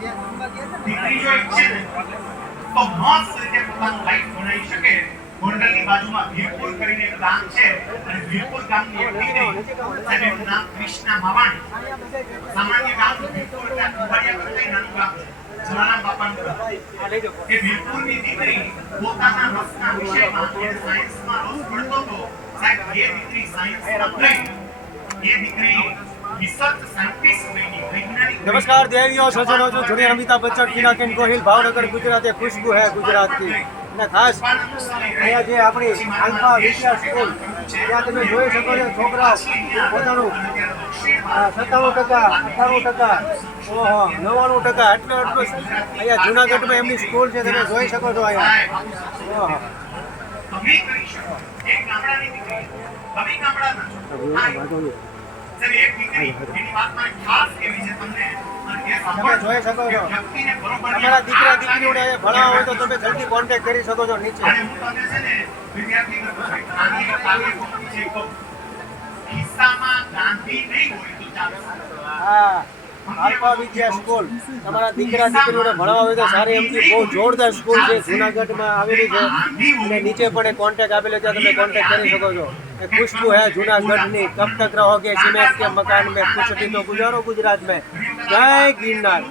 દીકરી જો ઈચ્છે ને તો મસ્ત રીતે પોતાનું લાઈફ બનાવી શકે. ગોંડલની બાજુમાં વીરપુર કરીને એક ગામ છે અને વીરપુર ગામની એક દીકરી જેનું નામ કૃષ્ણા માવાણી. સામાન્ય ગામ વીરપુર એટલે કુંભારિયા કરતા નાનું ગામ છે. જલારામ બાપાનું ગામ. કે વીરપુરની દીકરી પોતાના રસના વિષયમાં સાયન્સમાં રસ પડતો હતો. સાહેબ એ દીકરી સાયન્સમાં ગઈ. એ દીકરી રિસર્ચ સાયન્ટિસ્ટ બની, વૈજ્ઞાનિક. नमस्कार देवियों सज्जनों जो जुड़े अमिताभ बच्चन પિનાકિન ગોહિલ ભાવનગર ગુજરાત એ ખુશ્બુ હે ગુજરાત की અને ખાસ અહીંયા જે આપણી આલ્ફા વિદ્યા સ્કૂલ ત્યાં તમે જોઈ શકો છો છોકરાઓ પોતાનું 97%, 98%, ઓહો 99% આટલું અહીંયા જુનાગઢમાં એમની સ્કૂલ છે તમે જોઈ શકો છો અહીંયા. ઓહો તમે કરી શકો. એક ગામડાની દીકરી, તમે ગામડાના છો. સર એક દીકરી એની વાતમાં ખાસ કેવી છે તમને તમે જોઈ શકો છો. તમારા દીકરા દીકરીઓને ભણાવવા હોય તો તમે જલ્દી કોન્ટેક્ટ કરી શકો છો નીચે. અને હું તમને છે ને વિદ્યાર્થી કરતો છું. આની એક કાવ્ય કોપી છે કહું. ખિસ્સામાં ગાંધી નહીં હોય તો ચાલે. હા આલ્ફા વિદ્યા સ્કૂલ તમારા દીકરા દીકરીઓને ભણાવવા હોય તો સારી એમથી બહુ જોરદાર સ્કૂલ છે, જુનાગઢમાં આવેલી છે અને નીચે પણ એક કોન્ટેક્ટ આપેલો છે, તમે કોન્ટેક્ટ કરી શકો છો. એ ખુશ્બુ है जूनागढ़ कब तक रहोगे सीमेंट के मकान में, कुछ भी तो गुजारो गुजरात में. जय गिरनार.